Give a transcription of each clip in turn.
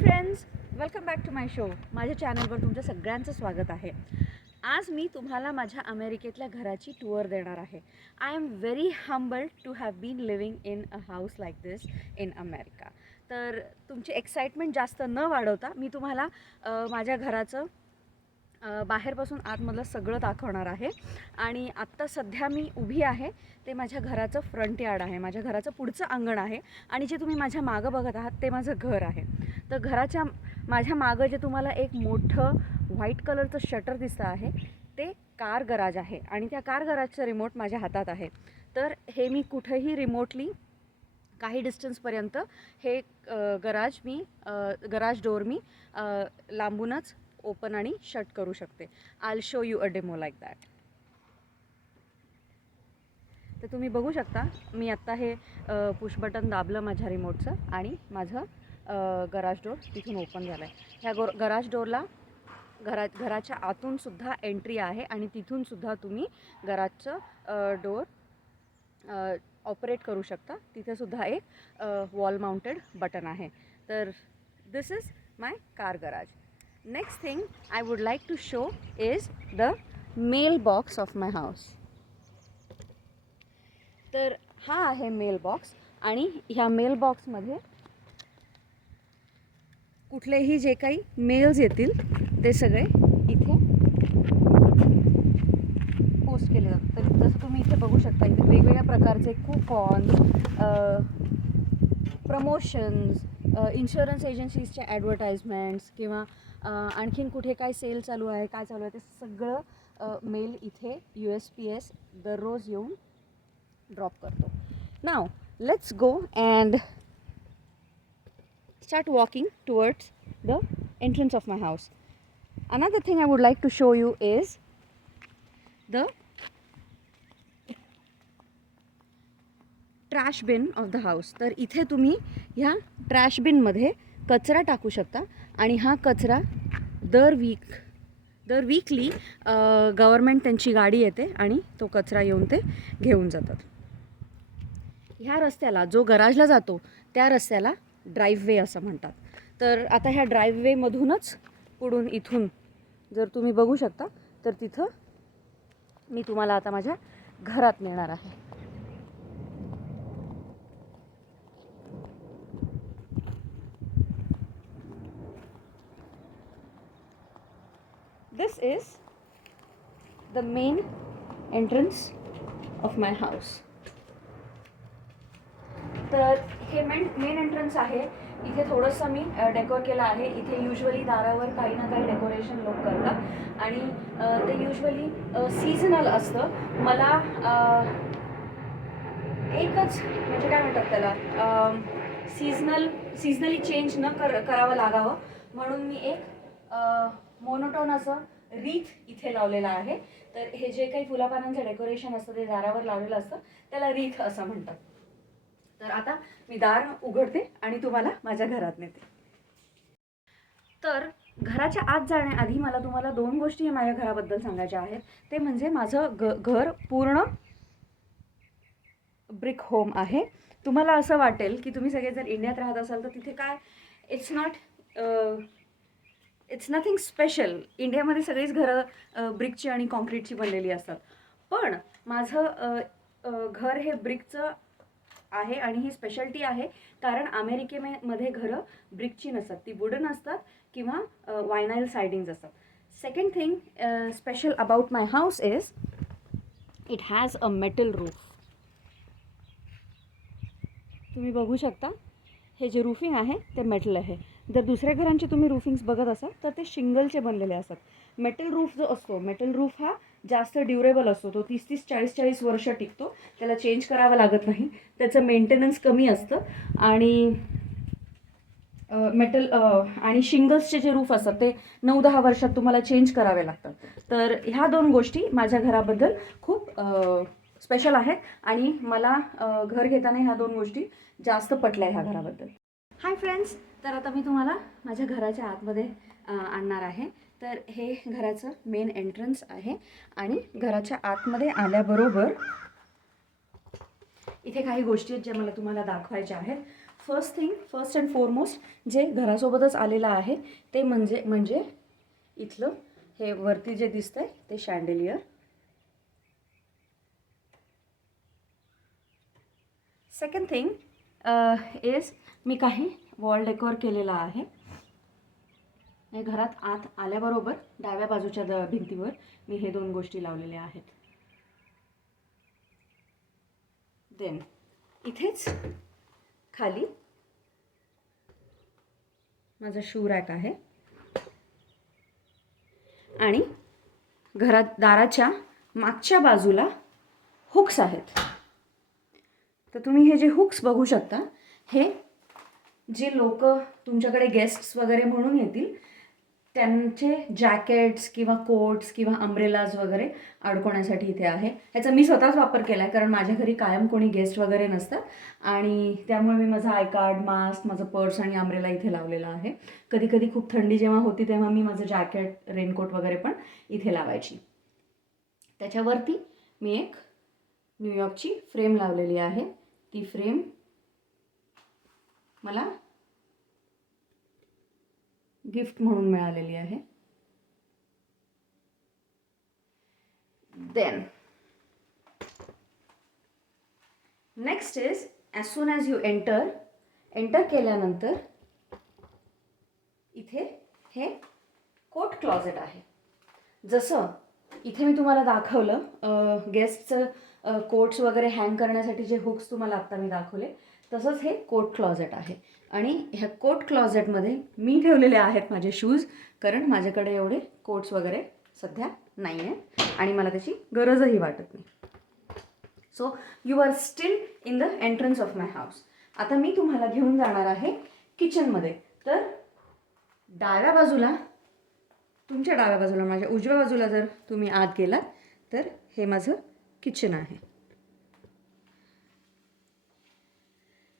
Friends, welcome back to my show. माझ्या चॅनलवर तुमच्या सगळ्यांचं स्वागत आहे. आज मी तुम्हाला माझ्या अमेरिकेतल्या घराची टूअर देणार आहे. I am very humbled to have been living in a house like this in America. तर तुमची एक्साइटमेंट जास्त न वाढवता मी तुम्हाला माझ्या घराचं बाहेरपासून आतमधलं सगळं दाखवणार आहे. आणि आत्ता सध्या मी उभी आहे ते माझ्या घराचं फ्रंट यार्ड आहे, माझ्या घराचं पुढचं अंगण आहे. आणि जे तुम्ही माझ्या मागं बघत आहात ते माझं घर आहे. तर घराच्या माझ्या मागं जे तुम्हाला एक मोठं व्हाईट कलरचं शटर दिसतं आहे ते कार गराज आहे. आणि त्या कार गराजचं रिमोट माझ्या हातात आहे. तर हे मी कुठेही रिमोटली काही डिस्टन्सपर्यंत हे गराज डोअर मी लांबूनच ओपन आणि शट करू शकते. I will show you a demo like that. तर तुम्ही बघू शकता मी आत्ता हे पुश बटन दाबलं माझ्या रिमोटचं आणि माझं गराज डोअर तिथून ओपन झालं आहे. ह्या गराज डोअरला घराच्या आतूनसुद्धा एंट्री आहे आणि तिथूनसुद्धा तुम्ही गराजचं डोअर ऑपरेट करू शकता. तिथेसुद्धा एक वॉल माउंटेड बटन आहे. तर this is my car garage. Next thing I would like to show is the mailbox of my house. तर हा आहे मेल बॉक्स आणि ह्या मेल बॉक्समध्ये कुठलेही जे काही मेल्स येतील ते सगळे इथे पोस्ट केले जातात. तर जसं तुम्ही इथे बघू शकता इथे वेगवेगळ्या प्रकारचे कूपॉन्स, प्रमोशन्स, इन्शुरन्स एजन्सीजचे ॲडव्हर्टाइजमेंट्स किंवा आणखीन कुठे काय सेल चालू आहे काय चालू आहे ते सगळं मेल इथे USPS दररोज येऊन ड्रॉप करतो. Now let's go and start walking towards the entrance of my house. Another thing I would like to show you is the trash bin of the house. तर इथे तुम्ही ह्या ट्रॅश बिनमध्ये कचरा टाकू शकता आणि हा कचरा दर वीकली गव्हर्मेंट त्यांची गाडी येते आणि तो कचरा येऊन ते घेऊन जातात. ह्या रस्त्याला जो गराजला जातो त्या रस्त्याला ड्राईव्हवे असं म्हणतात. तर आता ह्या ड्राईव्हवेमधूनच पुढून इथून जर तुम्ही बघू शकता तर तिथं मी तुम्हाला आता माझ्या घरात नेणार आहे. This is the main entrance of my house. तर हे मेन एंट्रन्स आहे. इथे थोडंसं मी डेकोर केलं आहे. इथे युजली दारावर काही ना काही डेकोरेशन लोक करतात आणि ते युजली सीझनल असतं. मला एकच म्हणजे काय म्हणतात त्याला सीझनली चेंज न करावं लागावं म्हणून मी एक मोनोटोन असं रीथ इथे लावलेलं आहे. तर हे जे काही फुलापानांचं डेकोरेशन असतं ते दारावर लावलेलं असतं त्याला रीथ असं म्हणतात. तर आता मी दार उघडते आणि तुम्हाला माझ्या घरात नेते. तर घराच्या आत जाण्याआधी मला तुम्हाला 2 गोष्टी माझ्या घराबद्दल सांगायच्या आहेत. ते म्हणजे माझं घर पूर्ण ब्रिक होम आहे. तुम्हाला असं वाटेल की तुम्ही सगळे जर इंडियात राहत असाल तर तिथे काय इट्स नथिंग स्पेशल. इंडियामध्ये सगळीच घरं ब्रिकची आणि कॉन्क्रीटची बनलेली असतात. पण माझं घर हे ब्रिकचं आहे आणि ही स्पेशालिटी आहे कारण अमेरिकेमध्ये घरं ब्रिकची नसतात, ती वुडन असतात किंवा वायनाईल सायडिंग्स असतात. Second thing special about my house is it has a metal roof. तुम्ही बघू शकता हे जे रूफिंग आहे ते मेटल आहे. जर दुसऱ्या घरांचे तुम्ही रूफिंग्स बघत असाल तर ते शिंगलचे बनलेले असतात. मेटल रूफ जो असतो, मेटल रूफ हा जास्त ड्युरेबल असतो. तो 30-30, 40-40 वर्ष टिकतो. त्याला चेंज करावं लागत नाही. त्याचं मेंटेनन्स कमी असतं आणि आणि शिंगल्सचे जे रूफ असतात ते 9-10 वर्षात तुम्हाला चेंज करावे लागतात. तर ह्या 2 गोष्टी माझ्या घराबद्दल खूप स्पेशल आहेत आणि मला घर घेताना ह्या 2 गोष्टी जास्त पटल्या ह्या घराबद्दल. हाय फ्रेंड्स, तर आता मी तुम्हाला माझ्या घराच्या आतमध्ये आणणार आहे. तर हे घराचं मेन एंट्रन्स आहे आणि घराच्या आतमध्ये आल्याबरोबर इथे काही गोष्टी आहेत ज्या मला तुम्हाला दाखवायच्या आहेत. फर्स्ट अँड फॉरमोस्ट जे घरासोबतच आलेलं आहे ते म्हणजे इथलं हे वरती जे दिसतंय ते शँडेलियर. सेकंड थिंग इज मी काही वॉल डेकोर केलेला आहे. हे घरात आत आल्याबरोबर डाव्या बाजूच्या भिंतीवर मी हे 2 गोष्टी लावलेल्या आहेत. देन इथेच खाली माझा शू रॅक आहे आणि दाराच्या मागच्या बाजूला हुक्स आहेत. तर तुम्ही हे जे हुक्स बघू शकता हे जे लोक तुमच्याकडे गेस्ट्स वगैरे म्हणून येतील त्यांचे जॅकेट्स किंवा कोट्स किंवा अम्ब्रेलाज वगैरे अडकवण्यासाठी इथे आहे. ह्याचा मी स्वतःच वापर केला आहे कारण माझ्या घरी कायम कोणी गेस्ट वगैरे नसतात आणि त्यामुळे मी माझा आय कार्ड, मास्क, माझं पर्स आणि अम्ब्रेला इथे लावलेला आहे. कधी कधी खूप थंडी जेव्हा होती तेव्हा मी माझं जॅकेट, रेनकोट वगैरे पण इथे लावायची. त्याच्यावरती मी एक न्यूयॉर्कची फ्रेम लावलेली आहे. ती फ्रेम मला गिफ्ट म्हणून मिळालेली आहे. Then next is as soon as you enter केल्यानंतर इथे हे कोट क्लॉजेट आहे. जसं इथे मी तुम्हाला दाखवलं गेस्टचं कोट्स वगैरे हँग करण्यासाठी जे हुक्स तुम्हाला आत्ता मी दाखवले तसंच हे कोट क्लॉजेट आहे. आणि ह्या कोट क्लॉजेटमध्ये मी ठेवलेले आहेत माझे शूज कारण माझ्याकडे एवढे कोट्स वगैरे सध्या नाही आहे आणि मला त्याची गरजही वाटत नाही. So you are still in the entrance of my house. आता मी तुम्हाला घेऊन जाणार आहे किचनमध्ये. तर तुमच्या डाव्या बाजूला माझ्या उजव्या बाजूला जर तुम्ही आत गेलात तर हे माझं किचन आहे.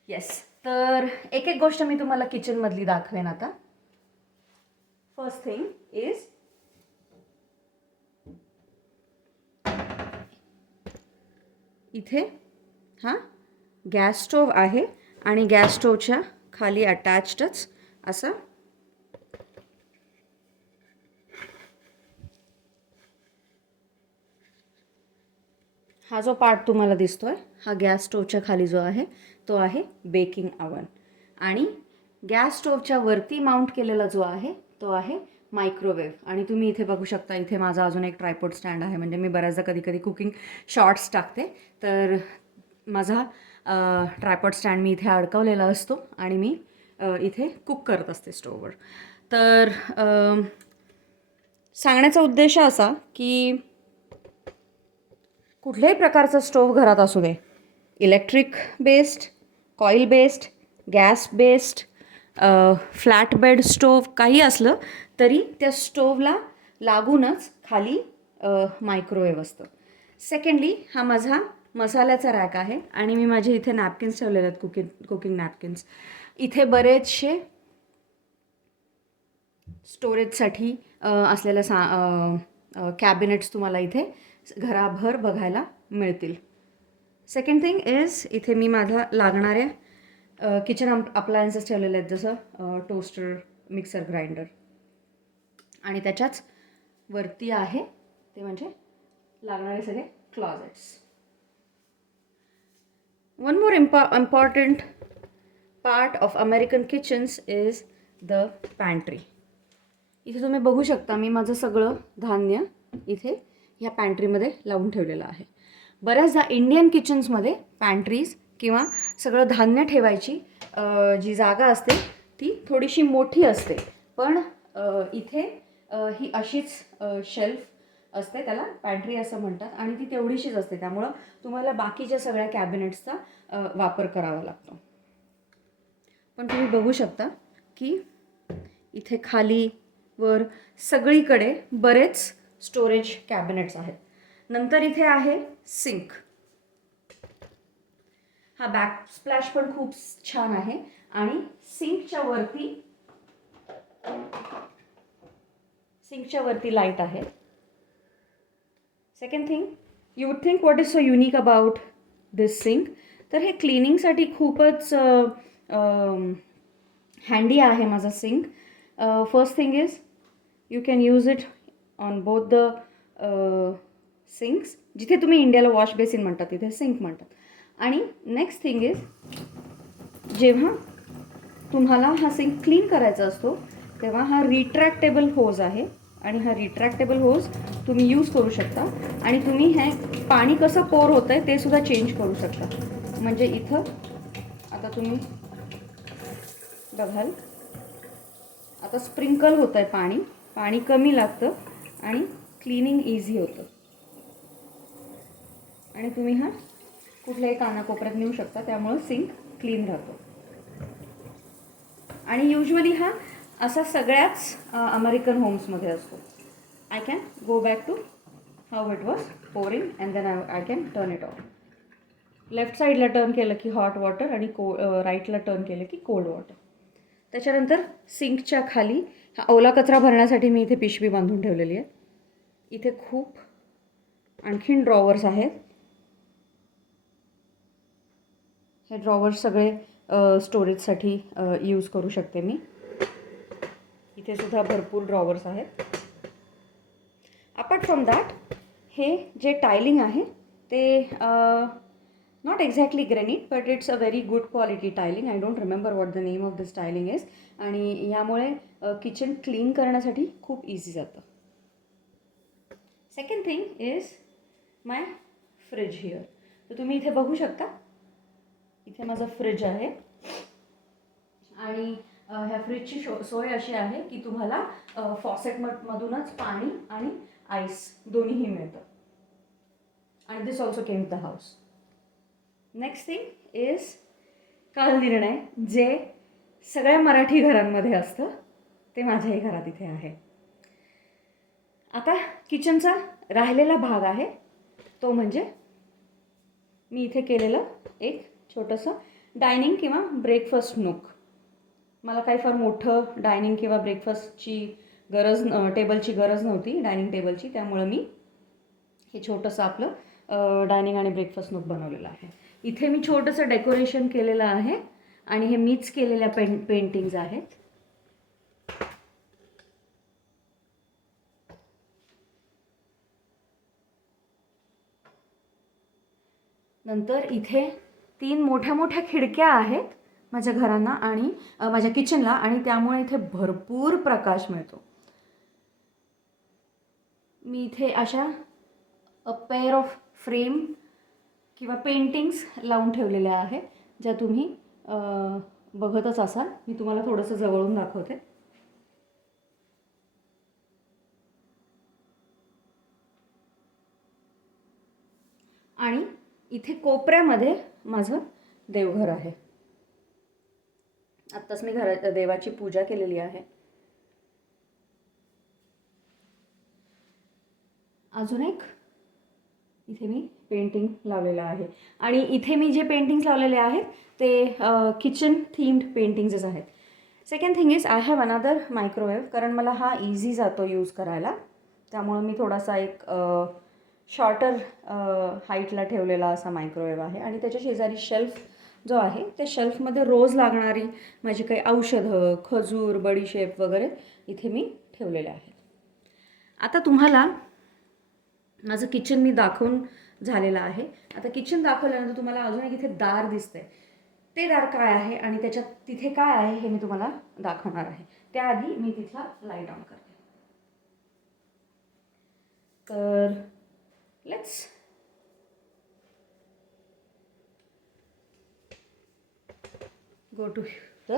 येस, तर एक एक गोष्ट मी तुम्हाला किचनमधली दाखवेन आता. फर्स्ट थिंग इज इथे हा गॅस स्टोव्ह आहे आणि गॅस स्टोव्हच्या खाली अटॅच्डच असा हा जो पार्ट तुम्हाला दिसतोय हा गॅस स्टोव्हच्या खाली जो आहे तो आहे बेकिंग ओव्हन. आणि गॅस स्टोव्हच्या वरती माउंट केलेला जो आहे तो आहे मायक्रोवेव्ह. आणि तुम्ही इथे बघू शकता इथे माझा अजून एक ट्रायपॉड स्टँड आहे. म्हणजे मी बऱ्याचदा कधी कुकिंग शॉर्ट्स टाकते तर माझा ट्रायपॉड स्टँड मी इथे अडकवलेला असतो आणि मी इथे कुक करत असते स्टोव्हवर. तर सांगण्याचा उद्देश असा की कुठल्याही प्रकारचा स्टोव्ह घरात असू दे, electric based, coil based, gas based, flat bed stove काही असलं तरी त्या स्टोव्हला लागूनच खाली मायक्रोवेव्ह असतं. सेकंडली हा माझा मसाल्याचा रॅक आहे आणि मी माझे इथे नॅपकिन्स ठेवलेले आहेत, कुकिंग नॅपकिन्स. इथे बरेचसे स्टोरेजसाठी असलेल्या कॅबिनेट्स तुम्हाला इथे घराभर बघायला मिळतील. सेकंड थिंग इज इथे मी माझा लागणाऱ्या किचन अप्लायन्सेस ठेवलेले आहेत जसं टोस्टर, मिक्सर ग्राइंडर. आणि त्याच्याच वरती आहे ते म्हणजे लागणारे सगळे closets. One more important part of American kitchens is the pantry. इथे तुम्ही बघू शकता मी माझं सगळं धान्य इथे ह्या पॅन्ट्रीमध्ये लावून ठेवलेलं आहे. बऱ्याचदा इंडियन किचन्समध्ये पॅन्ट्रीज किंवा सगळं धान्य ठेवायची जी जागा असते ती थोडीशी मोठी असते. पण इथे ही अशीच शेल्फ असते, त्याला पॅन्ट्री असं म्हणतात आणि ती तेवढीशीच असते. त्यामुळं तुम्हाला बाकीच्या सगळ्या कॅबिनेट्सचा वापर करावा लागतो. पण तुम्ही बघू शकता की इथे खाली वर सगळीकडे बरेच स्टोरेज कॅबिनेट्स आहेत. नंतर इथे आहे सिंक. हा बॅक स्प्लॅश पण खूप छान आहे आणि सिंकच्या वरती लाईट आहे. Second thing you would think what is so unique about this sink. तर हे क्लिनिंगसाठी खूपच हँडी आहे माझा sink. First thing is you can use it on both the sinks. जिथे तुम्ही इंडियाला वॉश बेसिन म्हणतात तिथे सिंक म्हणतात. आणि नेक्स्ट थिंग इज जेव्हा तुम्हाला हा सिंक क्लीन करायचा असतो तेव्हा हा रिट्रॅक्टेबल होज आहे आणि हा रिट्रॅक्टेबल होज तुम्ही यूज करू शकता आणि तुम्ही हे पाणी कसं पोर होतं आहे ते सुद्धा चेंज करू शकता. म्हणजे इथं आता तुम्ही बघाल आता स्प्रिंकल होतं आहे पाणी, पाणी कमी लागतं आणि क्लिनिंग इझी होतं आणि तुम्ही हा कुठल्याही कानाकोपऱ्यात नेऊ शकता, त्यामुळं सिंक क्लीन राहतो. आणि युजली हा असा सगळ्याच अमेरिकन होम्समध्ये असतो. I can go back to how it was pouring and then I can turn it off. Left साईडला टर्न केलं की हॉट वॉटर आणि राईटला टर्न केलं की कोल्ड वॉटर. त्याच्यानंतर सिंकच्या खाली हा ओला कचरा भरण्यासाठी मी इथे पिशवी बांधून ठेवलेली आहे. इथे खूप आणखीन ड्रॉवर्स आहेत. हे ड्रॉवर्स सगळे स्टोरेजसाठी यूज करू शकते मी. इथे सुद्धा भरपूर ड्रॉवर्स आहेत. अपार्ट फ्रॉम दॅट हे जे टायलिंग आहे ते not exactly granite but it's a very good quality tiling. I don't remember what the name of this tiling is. आणि यामुळे किचन क्लीन करण्यासाठी खूप इझी जातं. Second thing is my fridge here. तर तुम्ही इथे बघू शकता, इथे माझं फ्रिज आहे आणि ह्या फ्रीजची सोय अशी आहे की तुम्हाला फॉसेटमधूनच पाणी आणि आईस दोन्हीही मिळतं. आणि this also came the house. Next thing is Kalnirnay जे सगळ्या मराठी घरांमध्ये असतं ते माझ्याही घरात इथे आहे. आता किचनचा राहिलेला भाग आहे तो म्हणजे मी इथे केलेलं एक छोटंसं डायनिंग किंवा ब्रेकफास्ट नूक. मला काही फार मोठं डायनिंग किंवा ब्रेकफास्टची टेबलची गरज नव्हती डायनिंग टेबलची, त्यामुळं मी हे छोटंसं आपलं डायनिंग आणि ब्रेकफास्ट नूक बनवलेलं आहे. इथे मी छोटंसं डेकोरेशन केलेलं आहे आणि हे मीच केलेल्या पेंटिंग्ज आहेत. नंतर इथे 3 मोठ्या मोठ्या खिडक्या आहेत माझ्या घरांना आणि माझ्या किचनला, आणि त्यामुळे इथे भरपूर प्रकाश मिळतो. मी इथे अशा अ पेअर ऑफ फ्रेम किंवा पेंटिंग्स लावून ठेवलेल्या आहेत ज्या तुम्ही बघतच असाल. मी तुम्हाला थोडंसं जवळून दाखवते. आणि इथे कोपऱ्यामध्ये माझं देवघर आहे. आत्ताच मी देवाची पूजा केलेली आहे. अजून एक इथे मी पेंटिंग लावलेलं आहे आणि इथे मी जे पेंटिंग्स लावलेले आहेत ते किचन थीम्ड पेंटिंग्सच आहेत. Second thing is I have another microwave, कारण मला हा इझी जातो यूज करायला, त्यामुळं मी थोडासा एक शॉर्टर हाईटला ठेवलेला असा मायक्रोवेव्ह आहे. आणि त्याच्या शेजारी शेल्फ जो आहे त्या शेल्फमध्ये रोज लागणारी माझी काही औषधं, खजूर, बडीशेप वगैरे इथे मी ठेवलेले आहेत. आता तुम्हाला माझं किचन मी दाखवून झालेलं आहे. आता किचन दाखवल्यानंतर तुम्हाला अजून एक इथे दार दिसतंय. ते दार काय आहे आणि त्याच्यात तिथे काय आहे हे मी तुम्हाला दाखवणार आहे. त्याआधी मी तिथला लाईट ऑन करते. तर let's go to the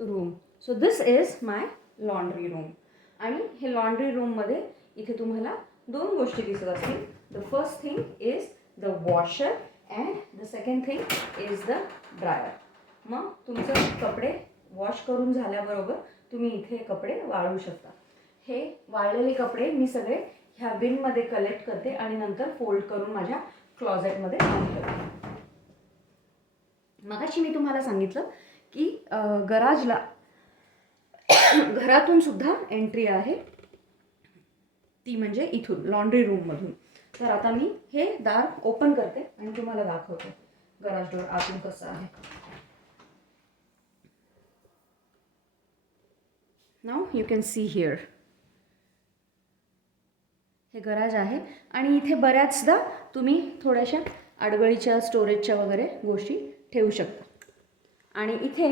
room. So this is my laundry room. आणि हे लॉन्ड्री रूममध्ये इथे तुम्हाला 2 गोष्टी दिसत असतील. The first thing is the washer and the second thing is the dryer. मग तुमचे कपडे वॉश करून झाल्याबरोबर तुम्ही इथे कपडे वाळवू शकता. हे वाळलेले कपडे मी सगळे ह्या बिनमध्ये कलेक्ट करते आणि नंतर फोल्ड करून माझ्या क्लॉझेटमध्ये ठेवते. मगाशी मी तुम्हाला सांगितलं की गराजला घरातून सुद्धा एंट्री आहे, ती म्हणजे इथून लॉन्ड्री रूममधून. तर आता मी हे दार ओपन करते आणि तुम्हाला दाखवते गराज डोअर आतून कसं आहे. नाव यू कॅन सी हिअर, हे गराज आहे आणि इथे बऱ्याचदा तुम्ही थोड्याशा अडगळीच्या स्टोरेजच्या वगैरे गोष्टी ठेवू शकता. आणि इथे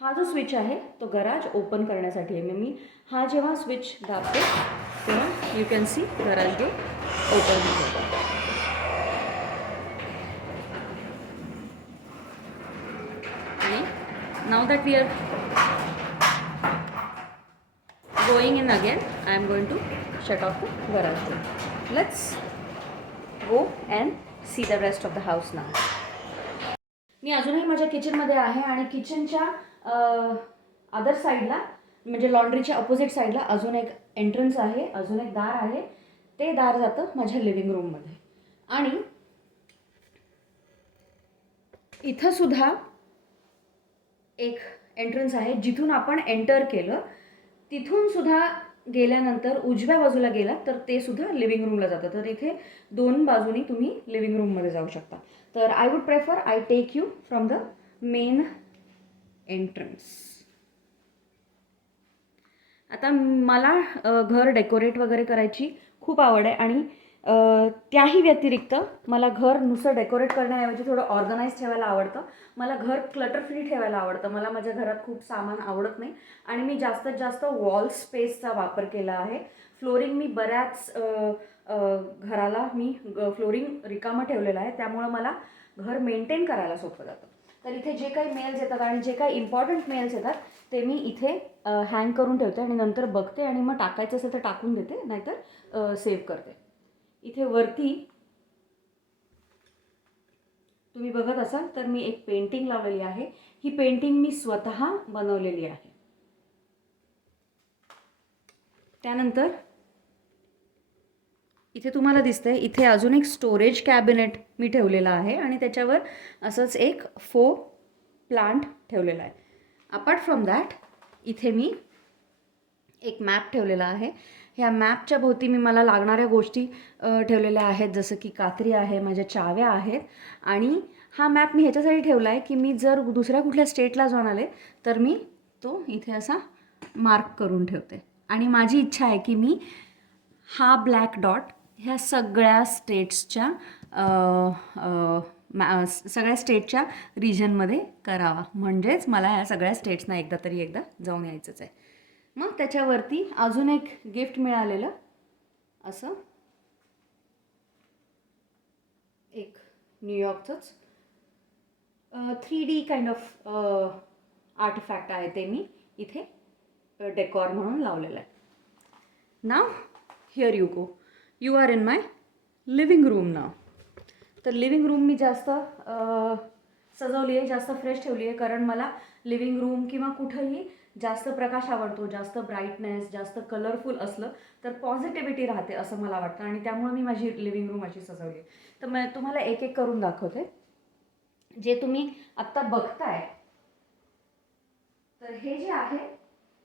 हा जो स्विच आहे तो गराज ओपन करण्यासाठी आहे. मी हा जेव्हा स्विच दाबते तेव्हा you can see garage door open होतो. आणि now that we are going in again, I am going to shut off the garage door. Let's go and see the rest of the house now. मी अजूनही माझ्या किचनमध्ये आहे आणि किचनच्या other साईडला म्हणजे लॉन्ड्रीच्या opposite साईडला अजून एक एंट्रन्स आहे, अजून एक दार आहे. ते दार जातं माझ्या लिव्हिंग रूममध्ये. आणि इथं सुद्धा एक एंट्रन्स आहे, जिथून आपण एंटर केलं तिथून सुद्धा गेल्यानंतर उजव्या बाजूला गेला तर ते सुद्धा लिव्हिंग रूमला जातं. तर इथे दोन बाजूनी तुम्ही लिव्हिंग रूममध्ये जाऊ शकता. तर I would prefer I take you from the main entrance. आता मला घर डेकोरेट वगैरे करायची खूप आवड आहे आणि त्याही व्यतिरिक्त मला घर नुसतं डेकोरेट करण्याऐवजी थोडं ऑर्गनाईज ठेवायला आवडतं. मला घर क्लटर फ्री ठेवायला आवडतं. मला माझ्या घरात खूप सामान आवडत नाही आणि मी जास्तीत जास्त वॉल स्पेसचा वापर केला आहे. फ्लोरिंग मी बऱ्याच घराला मी फ्लोरिंग रिकामं ठेवलेलं आहे, त्यामुळं मला घर मेंटेन करायला सोपं जातं. तर इथे जे काही मेल्स येतात आणि जे काही इम्पॉर्टंट मेल्स येतात ते मी इथे हँग करून ठेवते आणि नंतर बघते आणि मग टाकायचं असेल तर टाकून देते, नाहीतर सेव्ह करते. इथे वरती तुम्ही बघत असाल तर मी एक पेंटिंग लावलेली आहे. ही पेंटिंग मी स्वतः बनवलेली आहे. त्यानंतर इथे तुम्हाला दिसतंय इथे अजून एक स्टोरेज कॅबिनेट मी ठेवलेला आहे आणि त्याच्यावर असंच एक प्लांट ठेवलेला आहे. अपार्ट फ्रॉम दॅट इथे मी एक मॅप ठेवलेला आहे. ह्या मॅपच्या भोवती मी मला लागणाऱ्या गोष्टी ठेवलेल्या आहेत, जसं की कात्री आहे, माझ्या चाव्या आहेत. आणि हा मॅप मी ह्याच्यासाठी ठेवला आहे की मी जर दुसऱ्या कुठल्या स्टेटला जाऊन आले तर मी तो इथे असा मार्क करून ठेवते. आणि माझी इच्छा आहे की मी हा ब्लॅक डॉट ह्या सगळ्या स्टेट्सच्या सगळ्या स्टेटच्या रिजनमध्ये करावा, म्हणजेच मला ह्या सगळ्या स्टेट्सना एकदा जाऊन यायचंच आहे. मग त्याच्यावरती अजून एक गिफ्ट मिळालेलं असं एक न्यूयॉर्कचंच 3D काइंड ऑफ आर्टिफॅक्ट आहे, ते मी इथे डेकॉर म्हणून लावलेलं आहे. Now here you go, you are in my living room now. तर लिव्हिंग रूम मी जास्त सजवली आहे, जास्त फ्रेश ठेवली आहे, कारण मला लिव्हिंग रूम किंवा कुठंही जास्त प्रकाश आवडतो, जास्त ब्राईटनेस, जास्त कलरफुल असलं तर पॉझिटिव्हिटी राहते असं मला वाटतं आणि त्यामुळे मी माझी लिव्हिंग रूम अशी सजवली. तर मी तुम्हाला एक एक करून दाखवते. जे तुम्ही आत्ता बघताय तर हे जे आहे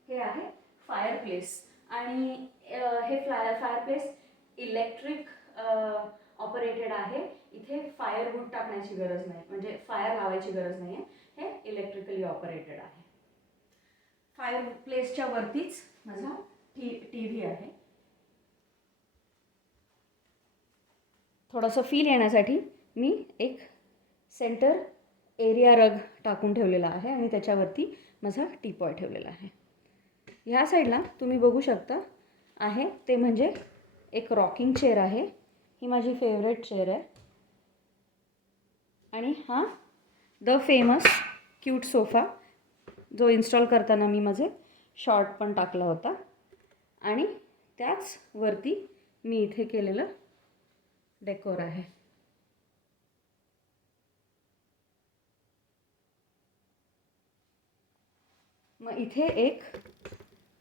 हे आहे फायरप्लेस. आणि हे फायरप्लेस इलेक्ट्रिक ऑपरेटेड आहे. इथे फायरवूड टाकण्याची गरज नाही, म्हणजे फायर लावायची गरज नाही आहे. हे इलेक्ट्रिकली ऑपरेटेड आहे. फायर प्लेसच्या वरतीच माझा टी व्ही आहे. थोडंसं फील येण्यासाठी मी एक सेंटर एरिया रग टाकून ठेवलेला आहे आणि त्याच्यावरती माझा टीपॉय ठेवलेला आहे. ह्या साईडला तुम्ही बघू शकता आहे ते म्हणजे एक रॉकिंग चेअर आहे. ही माझी फेवरेट चेअर आहे. आणि हा द फेमस क्यूट सोफा जो इन्स्टॉल करताना मी माझे शॉर्ट पण टाकला होता. आणि त्याच वरती मी इथे केलेलं डेकोर आहे. मग इथे एक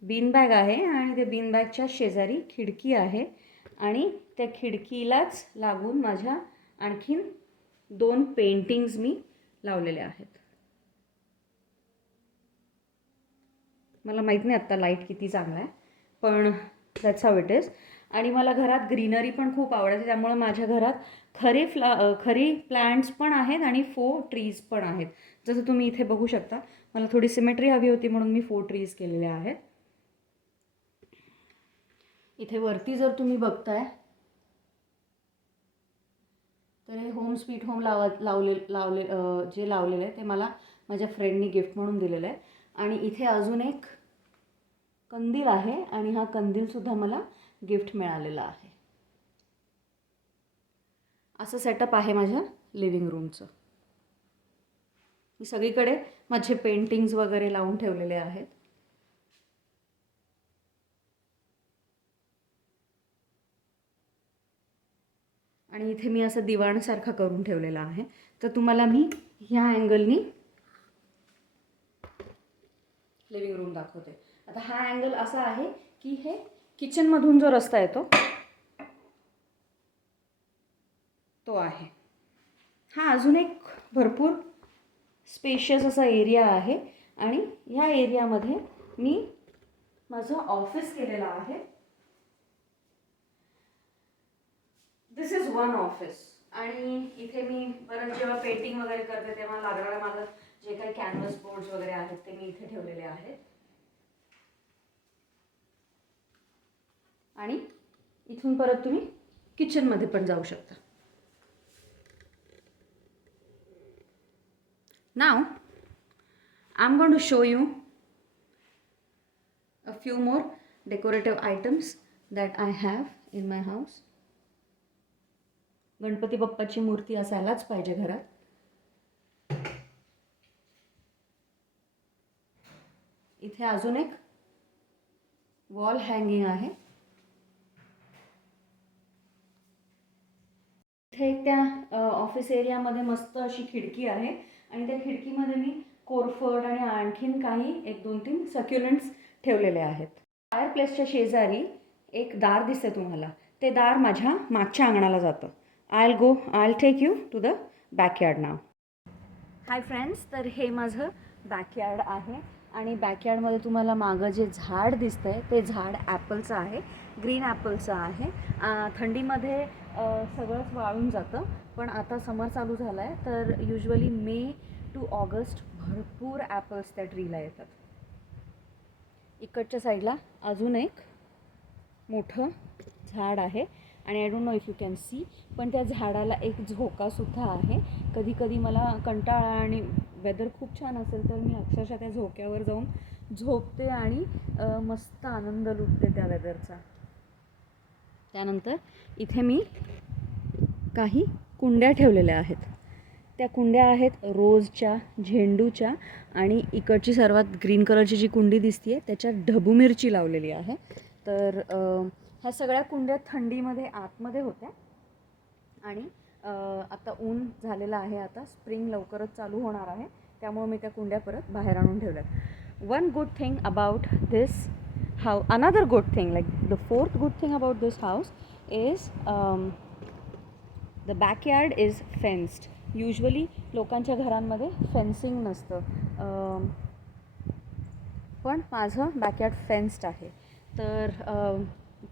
बीन बॅग आहे आणि त्या बीन बॅगच्या शेजारी खिडकी आहे आणि त्या खिडकीलाच लागून माझ्या आणखीन 2 पेंटिंग्स मी लावलेल्या आहेत. मला माहीत नाही आत्ता लाईट किती चांगला आहे, पण दॅट्स हाऊ इट इज. आणि मला घरात ग्रीनरी पण खूप आवडते, त्यामुळे माझ्या घरात खरी प्लांट्स पण आहेत आणि ट्रीज पण आहेत. जसं तुम्ही इथे बघू शकता मला थोडी सिमेट्री हवी होती म्हणून मी 4 ट्रीज केलेले आहेत. इथे वरती जर तुम्ही बघताय तर हे होम स्वीट होम जे लावलेलं आहे ते मला माझ्या फ्रेंडनी गिफ्ट म्हणून दिलेलं आहे. आणि इथे अजून एक कंदील आहे आणि हा कंदीलसुद्धा मला गिफ्ट मिळालेला आहे. असं सेटअप आहे माझ्या लिव्हिंग रूमचं. मी सगळीकडे माझे पेंटिंग्स वगैरे लावून ठेवलेले आहेत. आणि इथे मी असं दिवाणसारखा करून ठेवलेला आहे. तर तुम्हाला मी ह्या अँगलनी लिव्हिंग रूम दाखवते. आता हा अँगल असा आहे की हे किचनमधून जो रस्ता येतो तो आहे. हा अजून एक भरपूर स्पेशियस असा एरिया आहे आणि ह्या एरियामध्ये मी माझं ऑफिस केलेलं आहे. दिस इज वन ऑफिस. आणि इथे मी बरं जेव्हा पेंटिंग वगैरे करते तेव्हा लागणारं माझं जे काही कॅनव्हास बोर्ड्स वगैरे आहेत ते मी इथे ठेवलेले आहेत. आणि इथून परत तुम्ही किचनमध्ये पण जाऊ शकता. Now I am going to show you a few more decorative items that I have in my house. Ganpati बाप्पाची मूर्ती असायलाच पाहिजे घरात. इथे अजून एक वॉल हँगिंग आहे. इथे एक त्या ऑफिस एरियामध्ये मस्त अशी खिडकी आहे आणि त्या खिडकीमध्ये मी कोरफड आणि आणखीन काही 1-2-3 सक्युलंट्स ठेवलेले आहेत. फायरप्लेसच्या शेजारी एक दार दिसते तुम्हाला. ते दार माझ्या मागच्या अंगणाला जातं. I take you to the backyard now. Hi friends, तर हे माझं बॅकयार्ड आहे आणि बॅकयार्डमध्ये तुम्हाला मागं जे झाड दिसतं आहे ते झाड ॲपलचं आहे, ग्रीन ॲपलचं आहे. थंडीमध्ये सगळंच वाळून जातं, पण आता समर चालू झालं आहे तर युजली मे टू ऑगस्ट भरपूर ॲपल्स त्या ट्रीला येतात. इकडच्या साईडला अजून एक मोठं झाड आहे आणि I don't know if you can C, पण त्या झाडाला एक झोकासुद्धा आहे. कधी कधी मला कंटाळा आणि वेदर खूप छान असेल तर मी अक्षरशः त्या झोक्यावर जाऊन झोपते आणि मस्त आनंद लुटते त्या वेदरचा. त्यानंतर इथे मी काही कुंड्या ठेवलेल्या आहेत. त्या कुंड्या आहेत रोजच्या, झेंडूच्या आणि इकडची सर्वात ग्रीन कलरची जी कुंडी दिसते त्याच्यात ढबू मिरची लावलेली आहे. तर ह्या सगळ्या कुंड्या थंडीमध्ये आतमध्ये होत्या आणि आता ऊन झालेलं आहे. आता स्प्रिंग लवकरच चालू होणार आहे त्यामुळे मी त्या कुंड्या परत बाहेर आणून ठेवल्यात. One good thing about this house, another good thing like the fourth good thing about this house is the backyard is fenced. Usually लोकांच्या घरांमध्ये फेन्सिंग नसतं, पण माझं बॅकयार्ड फेन्स्ड आहे. तर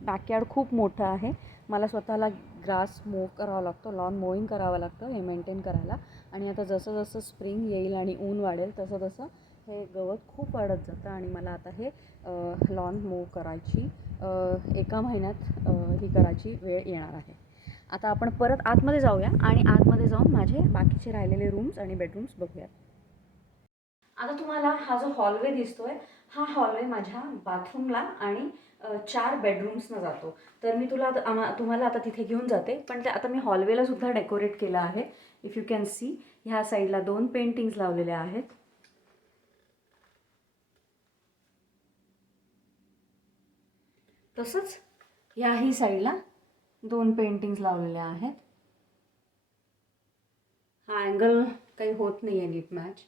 बॅकयार्ड खूप मोठं आहे. मला स्वतःला ग्रास मो करावा लागतो, लॉन मोईंग करावं लागतं हे मेंटेन करायला. आणि आता जसं जसं स्प्रिंग येईल आणि ऊन वाढेल तसं तसं हे गवत खूप वाढत जातं आणि मला आता हे लॉन मूव करायची 1 महिन्यात ही करायची वेळ येणार आहे. आता आपण परत आतमध्ये जाऊया आणि आतमध्ये जाऊन माझे बाकीचे राहिलेले रूम्स आणि बेडरूम्स बघूयात. आता तुम्हाला हा जो हॉलवे दिसतोय हा हॉलवे माझ्या बाथरूमला आणि 4 बेडरूम्सना जातो. तर मी तुम्हाला आता तिथे घेऊन जाते. पण आता मी हॉलवेला सुद्धा डेकोरेट केलं आहे. इफ यू कॅन सी, ह्या साईडला 2 पेंटिंग्स लावलेल्या आहेत. तसंच ह्याही साईडला 2 पेंटिंग्स लावलेल्या आहेत. हा अँगल काही होत नाही आहे नीट match.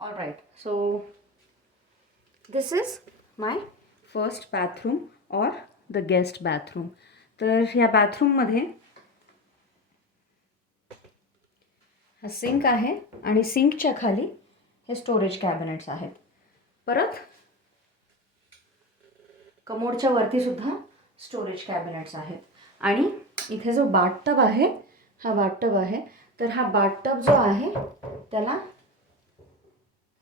All right, so this is my first bathroom or the guest bathroom. तर ह्या बाथरूममध्ये हा सिंक आहे आणि सिंकच्या खाली हे स्टोरेज कॅबिनेट्स आहेत. परत कमोडच्या वरती सुद्धा स्टोरेज कॅबिनेट्स आहेत. आणि इथे जो बाथटब आहे हा बाथटब आहे तर हा बाथटब जो आहे त्याला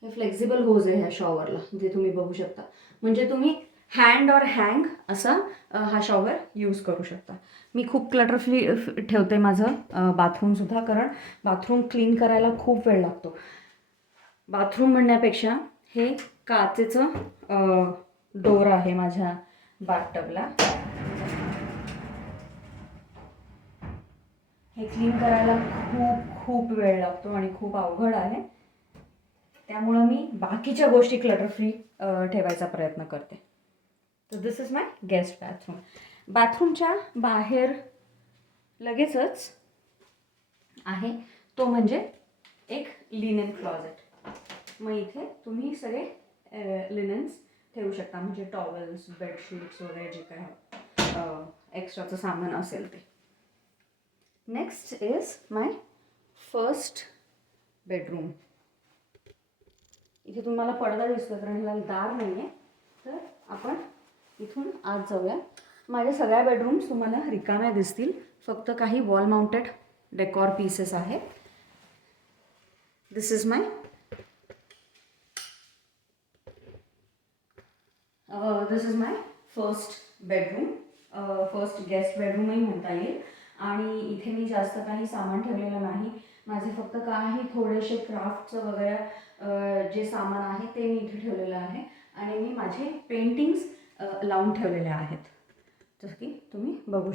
हे फ्लेक्झिबल होज आहे ह्या शॉवरला, जे तुम्ही बघू शकता. म्हणजे तुम्ही हँड और हँग असा हा शॉवर यूज करू शकता. मी खूप क्लटर फ्री ठेवते माझं बाथरूमसुद्धा, कारण बाथरूम क्लीन करायला खूप वेळ लागतो. बाथरूम म्हणण्यापेक्षा हे काचेचं डोर आहे माझ्या बाथटबला. हे क्लीन करायला खूप खूप वेळ लागतो आणि खूप अवघड आहे. त्यामुळं मी बाकीच्या गोष्टी क्लटर फ्री ठेवायचा प्रयत्न करते. तर this is my guest bathroom. बाथरूमच्या बाहेर लगेचच आहे तो म्हणजे एक लिनेन क्लॉजेट. मग इथे तुम्ही सगळे लिनेन्स ठेवू शकता, म्हणजे टॉवेल्स, बेडशीट्स वगैरे जे काय एक्स्ट्राचं सामान असेल ते. Next is my first bedroom. इथे तुम्हाला पडदा दिसतो कारण ह्याला दार नाही आहे. तर आपण इथून आत जाऊया. माझ्या सगळ्या बेडरूम्स तुम्हाला रिकाम्या दिसतील, फक्त काही वॉल माउंटेड डेकॉर पीसेस आहेत. This is my first bedroom. First guest बेडरूमही म्हणता येईल. आणि इथे मी जास्त काही सामान ठेवलेलं नाही. माझे फक्त काही थोडेसे क्राफ्टचं वगैरे जे सामान आहे ते मी इथे ठेवलेलं आहे. आणि मी माझे पेंटिंग्स लावून ठेवलेले आहेत, जसं की तुम्ही बघू